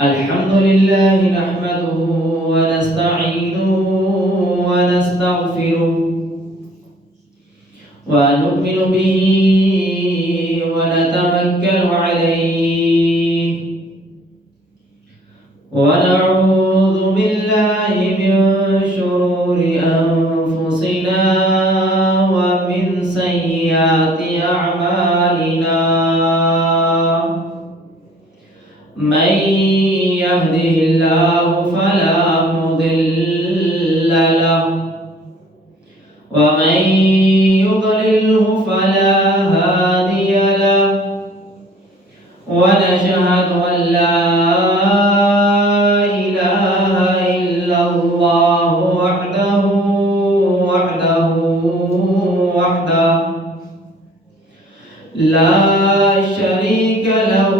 الحمد لله نحمده ونستعينه ونستغفره ونؤمن به ونتوكل عليه ونعوذ بالله من شرور أنفسنا ومن سيئات أعمالنا من يهده الله فلا مضل له ومن يضلله فلا هادي له ونشهد أن لا إله إلا الله وحده لا شريك له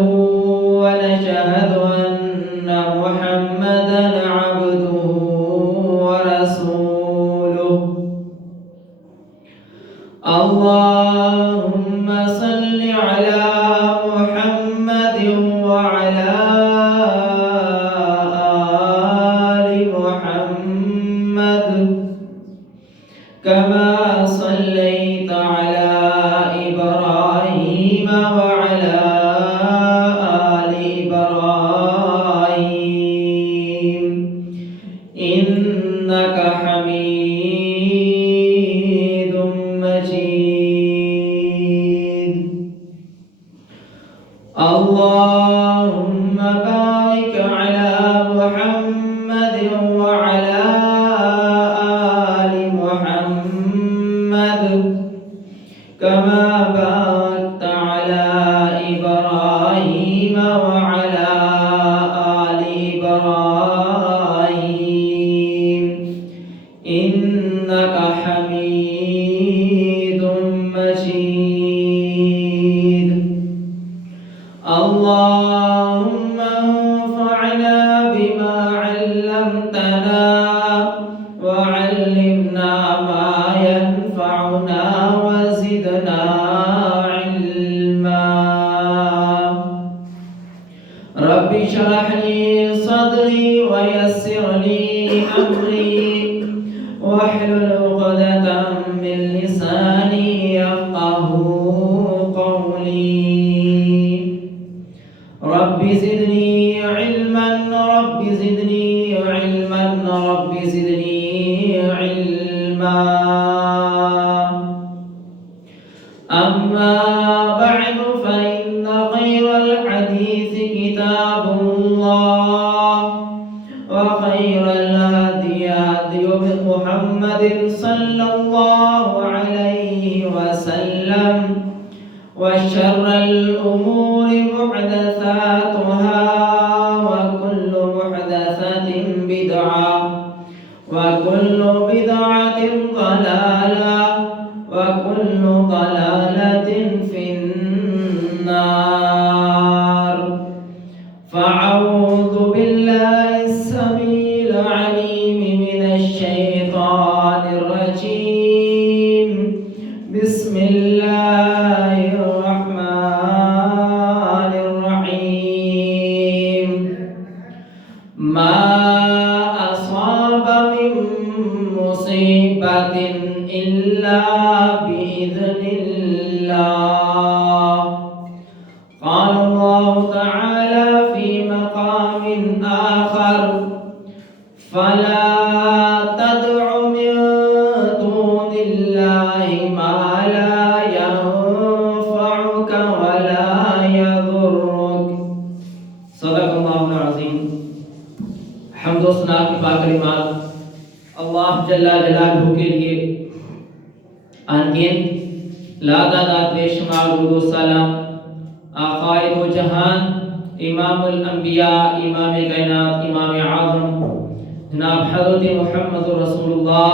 ونشهد أن محمدا عبده ورسوله اللهم صل على محمد وعلى آل محمد كما صليت على إبراهيم وعلى آل إبراهيم إنك حميد مجيد اللهم بارك على محمد وعلى آل محمد كما باركت على إبراهيم وعلى آل إبراهيم إنك حميد مجيد اللهم انفعنا بما علمتنا وعلمنا ما ينفعنا وزدنا علما رب اشرح لي صدري ويسر لي أمري واحلل عقدة من لساني يفقهوا قولي رب زدني علما رب زدني علما رب زدني علما أما بعد فإن خير الحديث كتاب الله وخير الهدي هدي محمد صلى الله عليه وسلم وشر الأمور محدثاتها وكل محدثة بدعة وكل بدعة ضلالة وكل ضلالة في النار فأعوذ بالله السميع العليم من الشيطان الرجيم بسم الله الرحمن الرحيم ما أصاب من مصيبة إلا بإذن الله قال الله تعالى في مقام آخر فلا تدع من دون الله ما لا ينفعك ولا يضرك صدق الله العظيم حمد و ثنا کی پاک کلمات اللہ جل جلالہ کے لیے آنگین لا تعداد بے شمار درود و سلام آقائے دو جہان امام الانبیاء امام کائنات امام اعظم جناب حضرت محمد رسول اللہ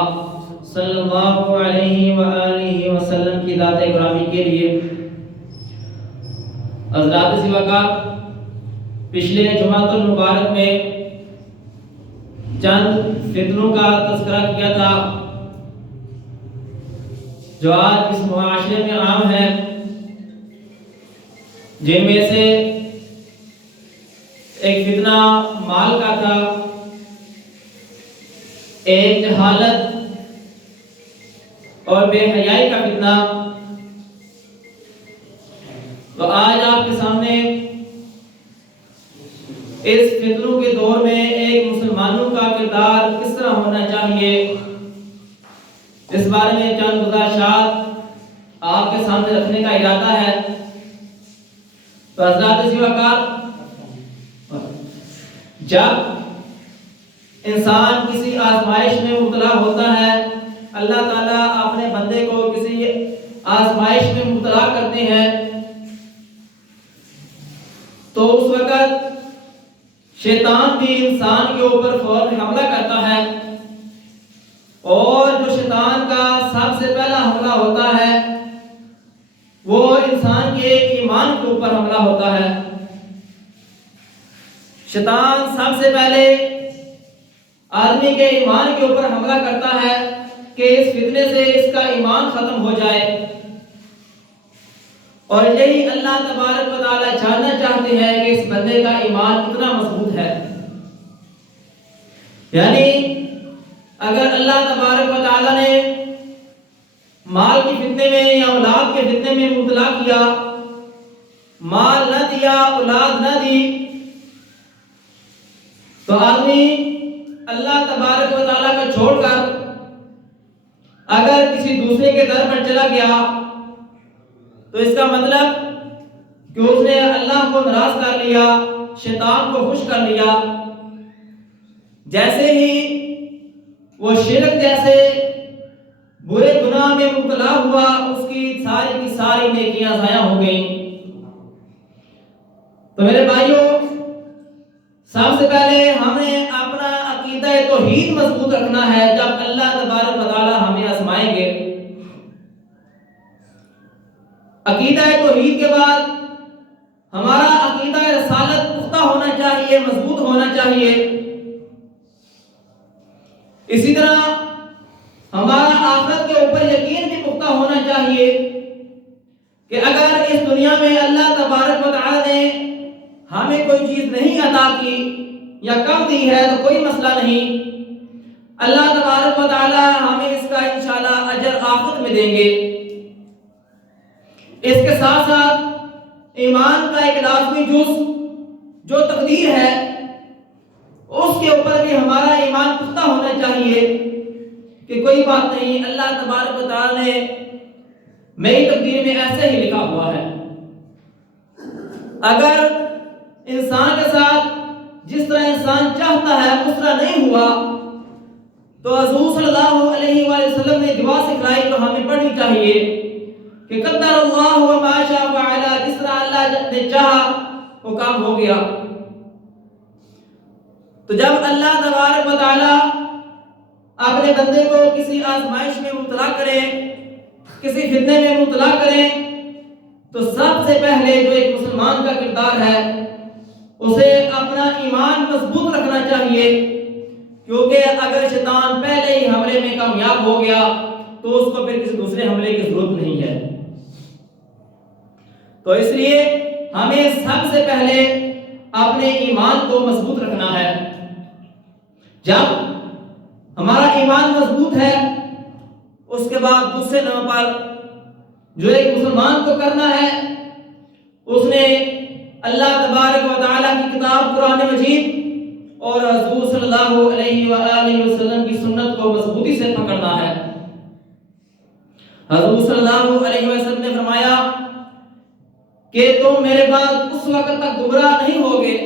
صلی اللہ علیہ وآلہ وسلم کی ذات گرامی کے لیے حضرات سوا کا پچھلے جمعۃ المبارک میں چند فتنوں کا تذکرہ کیا تھا جو آج اس معاشرے میں عام ہے، جن میں سے ایک فتنہ مال کا تھا، ایک جہالت اور بے حیائی کا فتنہ۔ تو آج آپ کے سامنے اس فتنوں کے دور میں ایک مسلمانوں کا کردار کس طرح ہونا چاہیے، اس بارے میں چند گزارشات آپ کے سامنے رکھنے کا ارادہ ہے۔ تو حضرات عزیز و اکرام، جب انسان کسی آزمائش میں مبتلا ہوتا ہے، اللہ تعالیٰ اپنے بندے کو کسی آزمائش میں مبتلا کرتے ہیں، تو اس وقت شیطان بھی انسان کے اوپر فوراً حملہ کرتا ہے، اور جو شیطان کا سب سے پہلا حملہ ہوتا ہے وہ انسان کے ایمان کے اوپر حملہ ہوتا ہے۔ شیطان سب سے پہلے آدمی کے ایمان کے اوپر حملہ کرتا ہے کہ اس فتنے سے اس کا ایمان ختم ہو جائے، اور یہی اللہ تبارک و تعالی جاننا چاہتے ہیں کہ اس بندے کا ایمان کتنا مضبوط ہے۔ یعنی اگر اللہ تبارک و تعالی نے مال کی فتنے میں یا اولاد کے فتنے میں مبتلا کیا، مال نہ دیا، اولاد نہ دی، تو آدمی اللہ تبارک و تعالیٰ کو چھوڑ کر اگر کسی دوسرے کے در پر چلا گیا تو اس کا مطلب کہ اس نے اللہ کو ناراض کر لیا، شیطان کو خوش کر لیا۔ جیسے ہی وہ شرک جیسے برے گناہ میں مبتلا ہوا، اس کی ساری نیکیاں ضائع ہو گئیں۔ تو میرے بھائیوں، سب سے پہلے ہمیں اپنا عقیدہ توحید مضبوط رکھنا ہے جب اللہ تبارک و تعالی ہمیں آزمائیں گے۔ عقیدہ توحید کے بعد ہمارا عقیدہ رسالت پختہ ہونا چاہیے، مضبوط ہونا چاہیے۔ اسی طرح ہمارا آخرت کے اوپر یقین بھی پختہ ہونا چاہیے کہ اگر اس دنیا میں اللہ تبارک و تعالی نے ہمیں کوئی چیز نہیں عطا کی یا کم دی ہے تو کوئی مسئلہ نہیں، اللہ تبارک و تعالی ہمیں اس کا انشاءاللہ اجر آخرت میں دیں گے۔ اس کے ساتھ ساتھ ایمان کا ایک لازمی جز جو تقدیر ہے، اس کے اوپر بھی ہمارا ایمان پختہ ہونا چاہیے کہ کوئی بات نہیں، اللہ تبارک و تعالی نے میری تقدیر میں ایسے ہی لکھا ہوا ہے۔ اگر انسان کے ساتھ جس طرح انسان چاہتا ہے اس طرح نہیں ہوا تو حضور صلی اللہ علیہ وآلہ وسلم نے دعا سکھلائی تو ہمیں پڑھنی چاہیے کہ قدر اللہ وما شاء فعل، جس طرح اللہ نے چاہا وہ کام ہو گیا۔ تو جب اللہ تبارک و تعالی اپنے بندے کو کسی آزمائش میں مبتلا کرے، کسی فتنے میں مبتلا کرے، تو سب سے پہلے جو ایک مسلمان کا کردار ہے اسے اپنا ایمان مضبوط رکھنا چاہیے، کیونکہ اگر شیطان پہلے ہی حملے میں کامیاب ہو گیا تو اس کو پھر کسی دوسرے حملے کی ضرورت نہیں ہے۔ تو اس لیے ہمیں سب سے پہلے اپنے ایمان کو مضبوط رکھنا ہے۔ جب ہمارا ایمان مضبوط ہے، اس کے بعد دوسرے نمبر پر جو ایک مسلمان کو کرنا ہے، اس نے اللہ تبارک و تعالیٰ کی کتاب قرآن مجید اور حضور صلی اللہ علیہ وآلہ وسلم کی سنت کو مضبوطی سے پکڑنا ہے۔ حضور صلی اللہ علیہ وسلم نے فرمایا کہ تم میرے بعد اس وقت تک گمراہ نہیں ہوگے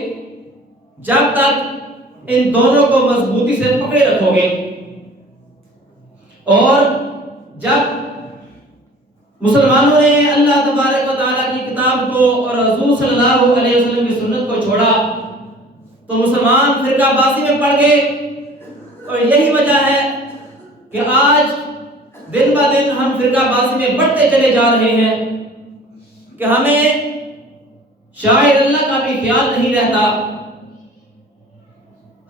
جب تک ان دونوں کو مضبوطی سے پکڑے رکھو گے۔ اور جب مسلمانوں نے اللہ تبارک و تعالیٰ کی کتاب کو اور حضور صلی اللہ علیہ وسلم کی سنت کو چھوڑا تو مسلمان فرقہ بازی میں پڑ گئے، اور یہی وجہ ہے کہ آج دن بہ دن ہم فرقہ بازی میں بڑھتے چلے جا رہے ہیں کہ ہمیں شاعر اللہ کا بھی خیال نہیں رہتا۔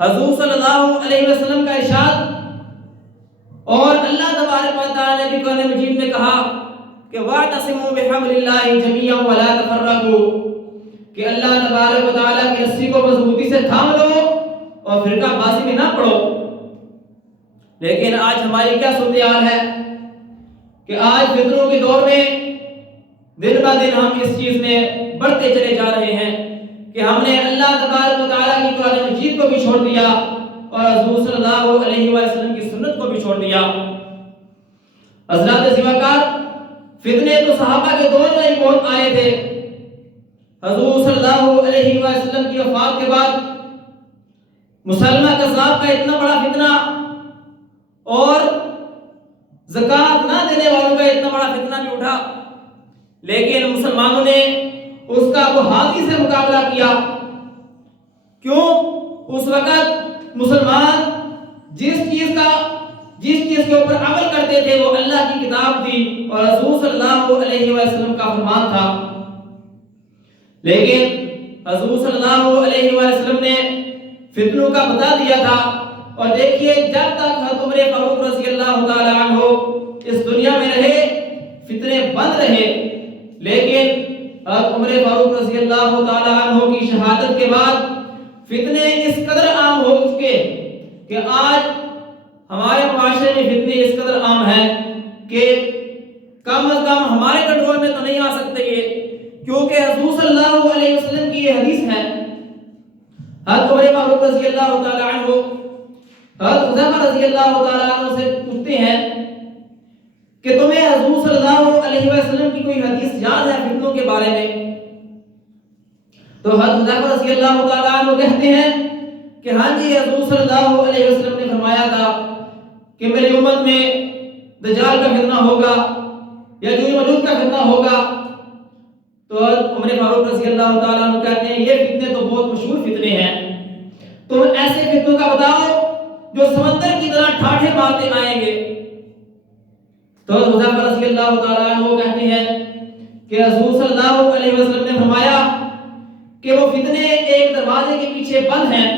حضور صلی اللہ علیہ وسلم کا ارشاد اور اللہ تبارک و تعالی نے بھی قرآن مجید میں کہا کہ وَاعْتَصِمُوا بِحَبْلِ اللَّهِ جَمِيعًا وَلَا تَفَرَّقُوا، کہ اللہ تبارک و تعالیٰ کی رسی کو مضبوطی سے تھام لو اور فرقہ بازی میں نہ پڑو. لیکن آج ہماری کیا صورتحال ہے کہ آج فتنوں کے دور میں دن بہ دن ہم اس چیز میں بڑھتے چلے جا رہے ہیں کہ ہم نے اللہ تبارک و تعالیٰ کی قرآن مجید کو بھی چھوڑ دیا اور حضور صلی اللہ علیہ وسلم کی سنت کو بھی چھوڑ دیا. حضرات زیوکار، فتنے تو صحابہ کے دور میں ہی بہت آئے تھے. حضور صلی اللہ علیہ وسلم کی وفات کے بعد مسلمہ قذاب کا اتنا بڑا فتنہ اور زکوٰۃ نہ دینے والوں کا اتنا بڑا فتنہ بھی اٹھا، لیکن مسلمانوں نے اس کا بہادری سے مقابلہ کیا. کیوں؟ اس وقت مسلمان جس چیز کے اوپر عمل کرتے تھے وہ اللہ کی کتاب تھی اور حضور صلی اللہ علیہ وسلم کا فرمان تھا. لیکن حضور صلی اللہ علیہ وسلم نے فتنوں کا بتا دیا تھا. اور دیکھیے، جب تک حضرت عمر فاروق رضی اللہ تعالی عنہ اس دنیا میں رہے فتنے بند رہے. لیکن حضرت عمر فاروق رضی اللہ تعالی عنہ کی شہادت کے بعد فتنے اس قدر عام ہو چکے کہ آج ہمارے معاشرے میں فتنے اس قدر عام ہیں کہ کم از کم ہمارے کنٹرول میں تو نہیں آ سکتے یہ، کیونکہ حضور صلی اللہ علیہ وسلم کی یہ حدیث ہے. حضرت عمر فاروق رضی اللہ تعالی عنہ حضرت حذیفہ رضی اللہ تعالی عنہ سے پوچھتے ہیں کہ تمہیں حضور صلی اللہ علیہ وسلم کی کوئی حدیث یاد ہے فتنوں کے بارے میں؟ تو حضرت حذیفہ رضی اللہ تعالی عنہ کہتے ہیں کہ ہاں جی، حضور صلی اللہ علیہ وسلم نے فرمایا تھا کہ میری امت میں دجال کا فتنہ ہوگا یا یأجوج ومأجوج کا فتنہ ہوگا. تو عمر فاروق رضی اللہ تعالیٰ عنہ کہتے ہیں یہ فتنے تو بہت مشہور فتنے ہیں، تم ایسے فتنوں کا بتاؤ جو سمندر کی طرح ٹھاٹھے مارتے آئیں گے. تو حذیفہ رضی اللہ تعالیٰ عنہ کہتے ہیں کہ حضور صلی اللہ علیہ وسلم نے فرمایا کہ وہ فتنے ایک دروازے کے پیچھے بند ہیں،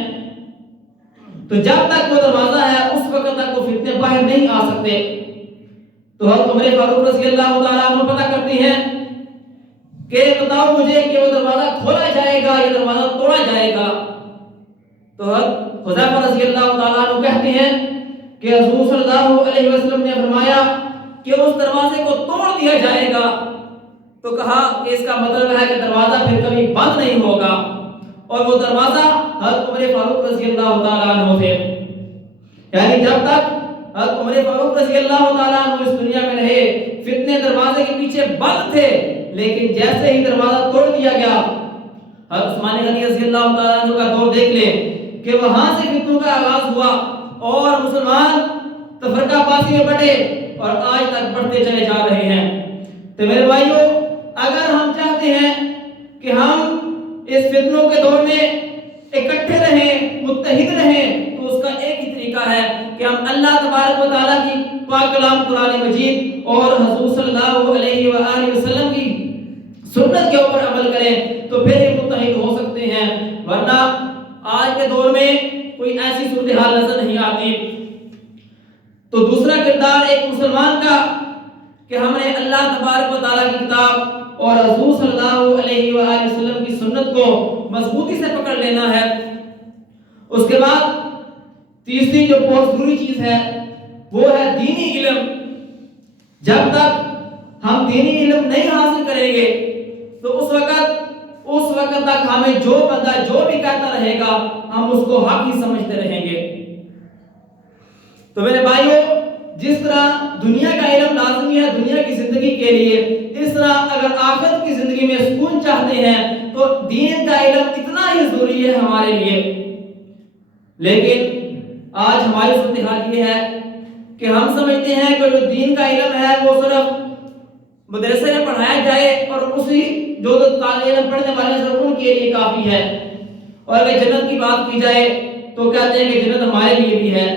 تو جب تک وہ دروازہ ہے اس وقت تک وہ فتنے باہر نہیں آ سکتے. تو حضرت عمر فاروق رضی اللہ تعالیٰ عنہ پتہ کرتے ہیں کہ بتاؤ مجھے کہ وہ دروازہ کھولا جائے گا یا دروازہ توڑا جائے گا. تو حذیفہ رضی اللہ تعالیٰ عنہ کہتے ہیں کہ حضور صلی اللہ علیہ وسلم نے فرمایا کہ اس دروازے کو توڑ دیا جائے گا. تو کہا کہ اس کا مطلب ہے کہ دروازہ پھر کبھی بند نہیں ہوگا، اور وہ دروازہ حضرت عمر فاروق رضی اللہ تعالیٰ عنہ تھے. یعنی جب تک حضرت عمر فاروق رضی اللہ تعالیٰ عنہ اس دنیا میں رہے فتنے دروازے کے پیچھے بند تھے، لیکن جیسے ہی دروازہ توڑ دیا گیا، حضرت عثمان غنی رضی اللہ تعالیٰ عنہ کا دور دیکھ لیں کہ وہاں سے فتنوں کا آغاز ہوا اور مسلمان تفرقہ بازی میں بٹے اور آج تک بڑھتے چلے جا رہے ہیں. تو میرے بھائیوں، اگر ہم چاہتے ہیں کہ ہم اس فتنوں کے دور میں اکٹھے رہیں، متحد رہیں، تو اس کا ایک ہی طریقہ ہے کہ ہم اللہ تبارک و تعالیٰ کی پاک کلام قرآن مجید اور حضور صلی اللہ علیہ وآلہ وسلم کی سنت کے اوپر عمل کریں، تو پھر ہی متحد ہو سکتے ہیں. ورنہ آج کے دور میں کوئی ایسی صورتحال نظر نہیں آتی. تو دوسرا کردار ایک مسلمان کا کہ ہم نے اللہ تبارک و تعالیٰ کی کتاب اور حضور صلی اللہ علیہ وآلہ وسلم کی سنت کو مضبوطی سے پکڑ لینا ہے. اس کے بعد تیسری جو بہت ضروری چیز ہے وہ ہے دینی علم. جب تک ہم دینی علم نہیں حاصل کریں گے تو اس وقت تک ہمیں جو بندہ جو بھی کہتا رہے گا ہم اس کو حق ہی سمجھتے رہیں گے. تو میرے بھائیوں، جس طرح دنیا کا علم لازمی ہے دنیا کی زندگی کے لیے، اس طرح اگر آخرت کی زندگی میں سکون چاہتے ہیں تو دین کا علم اتنا ہی ضروری ہے ہمارے لیے. لیکن آج ہماری صورتحال یہ ہے کہ ہم سمجھتے ہیں کہ جو دین کا علم ہے وہ صرف مدرسے میں پڑھایا جائے اور اسی جو طالب علم پڑھنے والے ہیں ان کے لیے کافی ہے. اور اگر جنت کی بات کی جائے تو کہتے ہیں کہ جنت ہمارے لیے بھی ہے.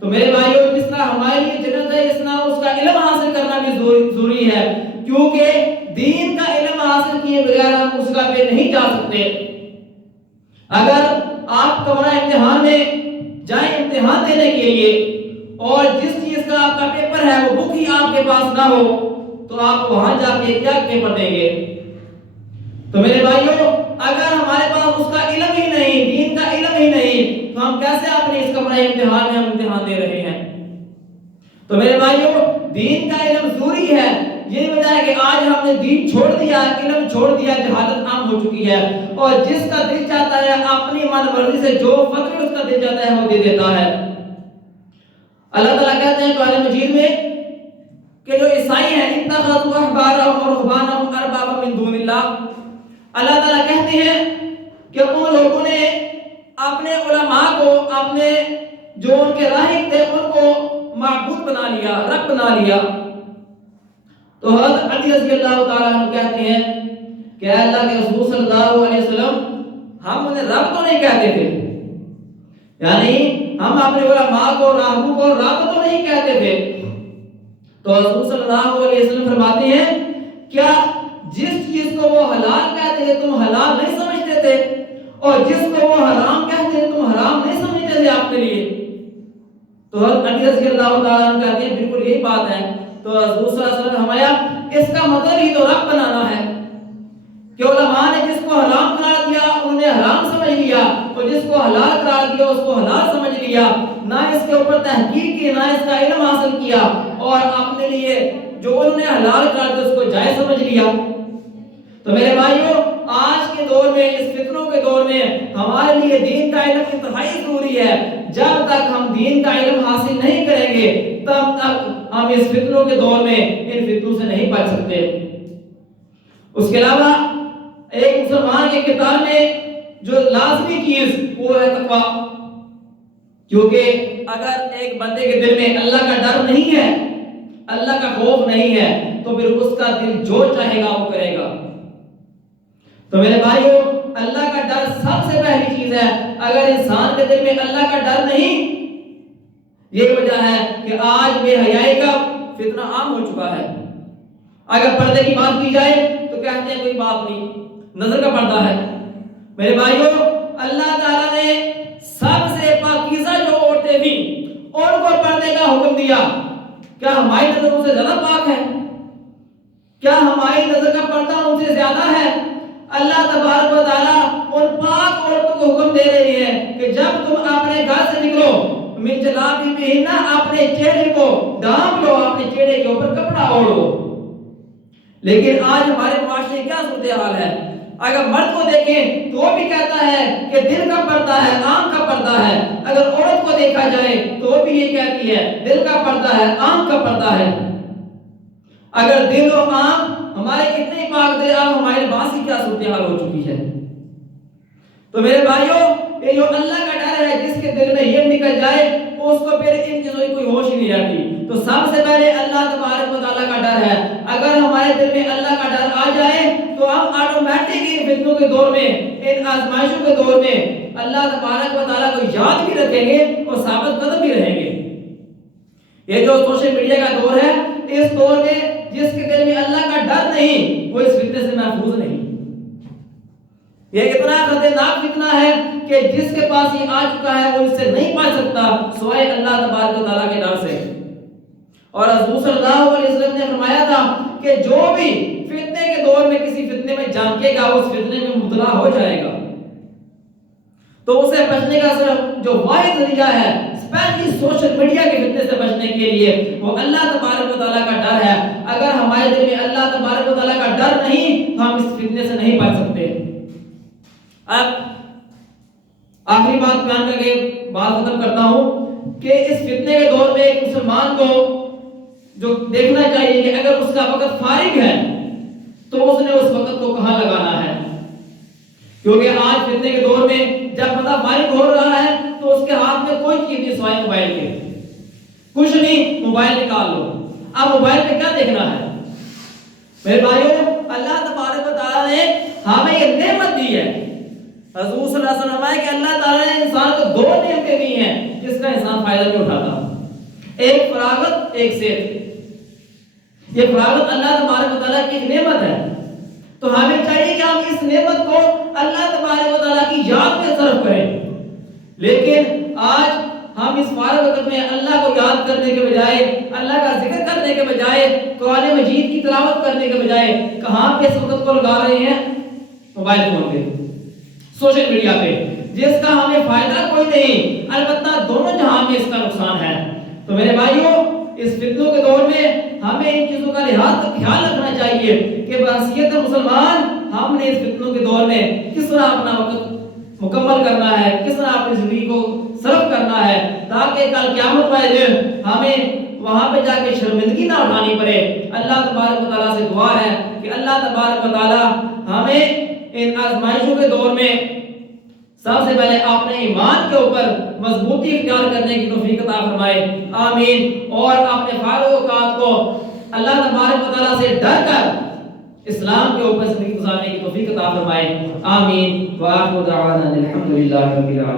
تو میرے بھائیوں، جس طرح ہمارے لیے جنت ہے اس طرح اس کا علم حاصل کرنا بھی ضروری ہے، کیونکہ دین کا علم حاصل کیے بغیر ہم اس کا پہ نہیں جا سکتے. اگر آپ کمرہ امتحان میں جائیں امتحان دینے کے لیے اور جس چیز کا آپ کا پیپر ہے وہ بک ہی آپ کے پاس نہ ہو تو آپ وہاں جا کے کیا پیپر دیں گے؟ تو میرے بھائیوں، اگر ہمارے پاس اس کا علم ہی نہیں، دین کا علم ہی نہیں، تو ہم کیسے اپنے اس کمرہ امتحان میں ہم امتحان دے رہے ہیں؟ تو میرے بھائیوں، دین کا علم ضروری ہے۔ یہی وجہ ہے کہ آج ہم نے دین چھوڑ دیا، علم چھوڑ دیا، جہالت عام ہو چکی ہے، اور جس کا دل چاہتا ہے اپنی من مرضی سے جو فتوی اس کا دل چاہتا ہے وہ دے دیتا ہے۔ اللہ تعالیٰ کہتے ہیں قرآن مجید میں کہ جو عیسائی ہیں اتخذوا احبارهم ورهبانهم اربابا من دون اللہ، اللہ تعالیٰ کہتے ہیں کہ ان لوگوں نے اپنے علماء کو، اپنے جو ان کے راہب تھے ان کو معبود بنا لیا، رب بنا لیا۔ تو حضرت علی رضی اللہ تعالیٰ عنہ کہتے ہیں کہ اللہ کے رسول صلی اللہ علیہ وسلم ہم انہیں رب تو نہیں کہتے تھے، یعنی ہم اپنے علماء کو، راہبوں کو رب تو نہیں کہتے تھے۔ تو رسول صلی اللہ علیہ وسلم فرماتے ہیں کیا جس چیز کو وہ حلال کہتے تھے تم حلال نہیں سمجھتے تھے، اور جس کو وہ حرام کہتے تھے تم حرام نہیں سمجھتے تھے آپ کے لیے؟ تو حضرت علی رضی اللہ تعالیٰ عنہ کہتے ہیں بالکل یہی بات ہے۔ تو رسول صلی اللہ علیہ وسلم نے فرمایا اس کا مطلب ہی تو رب بنانا ہے کہ علماء نے جس کو حرام قرار دیا انہوں نے حرام سمجھ لیا، اور جس کو حلال قرار دیا اس کو حلال سمجھ لیا، نہ اس کے اوپر تحقیق کی، نہ اس کا علم حاصل کیا، اور اپنے لیے جو انہوں نے حلال قرار دیا اس کو جائز سمجھ لیا۔ تو میرے بھائیوں، آج کے دور میں، اس فتنوں کے دور میں ہمارے لیے دین کا علم انتہائی ضروری ہے۔ جب تک ہم دین کا علم حاصل نہیں کریں گے تب تک ہم اس فتنوں کے دور میں ان فتنوں سے نہیں بچ سکتے۔ اس کے علاوہ ایک مسلمان کے کردار میں جو لازمی چیز وہ ہے تقویٰ، کیونکہ اگر ایک بندے کے دل میں اللہ کا ڈر نہیں ہے، اللہ کا خوف نہیں ہے، تو پھر اس کا دل جو چاہے گا وہ کرے گا۔ تو میرے بھائیوں، اللہ کا ڈر سب سے پہلی چیز ہے۔ اگر انسان کے دل میں اللہ کا ڈر نہیں، یہ وجہ ہے کہ آج بے حیائی کا فتنہ عام ہو چکا ہے۔ اگر پردے کی بات کی جائے تو کہتے ہیں کوئی بات نہیں، نظر کا پردہ ہے۔ میرے بھائیوں، اللہ تعالیٰ نے سب سے پاکیزہ جو عورتیں تھیں ان کو پردے کا حکم دیا۔ کیا ہماری نظر ان سے زیادہ پاک ہے؟ کیا ہماری نظر کا پردہ ان سے زیادہ ہے؟ اللہ تبارک و تعالیٰ ان پاک عورتوں کو حکم دے رہے ہیں کہ جب تم اپنے گھر سے نکلو من جلابیبہن، اپنے چہرے کو ڈھانپ لو، اپنے چہرے کے اوپر کپڑا اوڑھو۔ لیکن آج ہمارے معاشرے کی کیا صورتحال ہے؟ اگر مرد کو دیکھیں تو وہ بھی کہتا ہے کہ دل کا پردہ ہے، آنکھ کا پردہ ہے۔ اگر عورت کو دیکھا جائے تو وہ بھی یہ کہتی ہے دل کا پردہ ہے، آنکھ کا پردہ ہے۔ اگر دل و آنکھ ہمارے اتنے پاک تھے، اب ہمارے لباس کی کیا صورتحال ہو چکی ہے؟ تو میرے بھائیوں، یہ جو اللہ کا ڈر ہے جس کے دل میں یہ نکل جائے اس کو پھر ان چیزوں کی کوئی ہوش ہی نہیں رہتی۔ تو سب سے پہلے اللہ تبارک و تعالیٰ کا ڈر ہے۔ اگر ہمارے دل میں اللہ کا ڈر آ جائے تو ہم آٹومیٹک ان فتنوں کے دور میں، ان آزمائشوں کے دور میں اللہ تبارک و تعالیٰ کو یاد بھی رکھیں گے اور ثابت قدم بھی رہیں گے۔ یہ جو سوشل میڈیا کا دور ہے، اس دور میں جس کے دل میں اللہ کا ڈر نہیں وہ اس فتنے سے محفوظ نہیں۔ یہ اتنا خطرناک فتنہ ہے کہ جس کے پاس یہ آ چکا ہے وہ اس سے نہیں بچ سکتا سوائے اللہ تبارک و تعالیٰ کے ڈر سے۔ اور حضور صلی اللہ علیہ وسلم نے فرمایا تھا کہ جو بھی فتنے کے دور میں کسی فتنے میں جھانکے گا اس فتنے میں مبتلا ہو جائے گا۔ تو اسے بچنے کا صرف جو واحد ذریعہ ہے اسپیشلی سوشل میڈیا کے فتنے سے بچنے کے لیے وہ اللہ تبارک و تعالیٰ کا ڈر ہے۔ اگر ہمارے دل میں اللہ تبارک و تعالیٰ کا ڈر نہیں تو ہم اس فتنے سے نہیں بچ سکتے۔ اب آخری بات بیان کر کے بات ختم کرتا ہوں کہ اس فتنے کے دور میں ایک مسلمان کو جو دیکھنا چاہیے کہ اگر اس کا وقت فارغ ہے تو اس نے اس وقت کو کہاں لگانا ہے، کیونکہ آج فتنے کے دور میں جب بندہ فارغ ہو رہا ہے تو اس کے ہاتھ میں کوئی چیز نہیں سوائے موبائل کے، کچھ نہیں، موبائل نکال لو۔ اب موبائل پہ کیا دیکھنا ہے؟ میرے بھائیوں، اللہ تبارک و تعالیٰ نے ہمیں یہ نعمت دی ہے۔ حضور صلی اللہ علیہ وسلم ہے کہ اللہ تعالیٰ نے انسان کو دو نعمتیں دی ہیں جس کا انسان فائدہ نہیں اٹھاتا، ایک فراغت، ایک صحت۔ یہ فراغت اللہ تبارک و تعالیٰ کی ایک نعمت ہے، تو ہمیں چاہیے کہ ہم اس نعمت کو اللہ تبارک و تعالیٰ کی یاد میں صرف کریں۔ لیکن آج ہم اس فارغ وقت میں اللہ کو یاد کرنے کے بجائے، اللہ کا ذکر کرنے کے بجائے، قرآن مجید کی تلاوت کرنے کے بجائے کہاں پہ اس وقت کو لگا رہے ہیں؟ موبائل فون پہ۔ سوشل میڈیا پہ، جس کا ہمیں فائدہ کوئی نہیں، البتہ دونوں جہاں میں اس کا نقصان ہے۔ تو میرے بھائیوں، اس فتنوں کے دور میں ہمیں ان چیزوں کا خیال رکھنا چاہیے کہ بحیثیت مسلمان ہم نے اس فتنوں کے دور میں کس طرح اپنا وقت مکمل کرنا ہے، کس طرح اپنی زندگی کو صرف کرنا ہے، تاکہ کل قیامت والے دن ہمیں وہاں پہ جا کے شرمندگی نہ اٹھانی پڑے۔ اللہ تبارک و تعالیٰ سے دعا ہے کہ اللہ تبارک و تعالیٰ ہمیں ان آزمائشوں کے دور میں سب سے پہلے اپنے ایمان کے اوپر مضبوطی اختیار کرنے کی توفیق عطا فرمائے، آمین۔ اور اپنے فعل و اوقات کو اللہ تبارک و تعالیٰ سے ڈر کر اسلام کے اوپر زندگی گزارنے کی توفیق عطا فرمائے، آمین۔ وآخر دعوانا الحمدللہ رب العالمین۔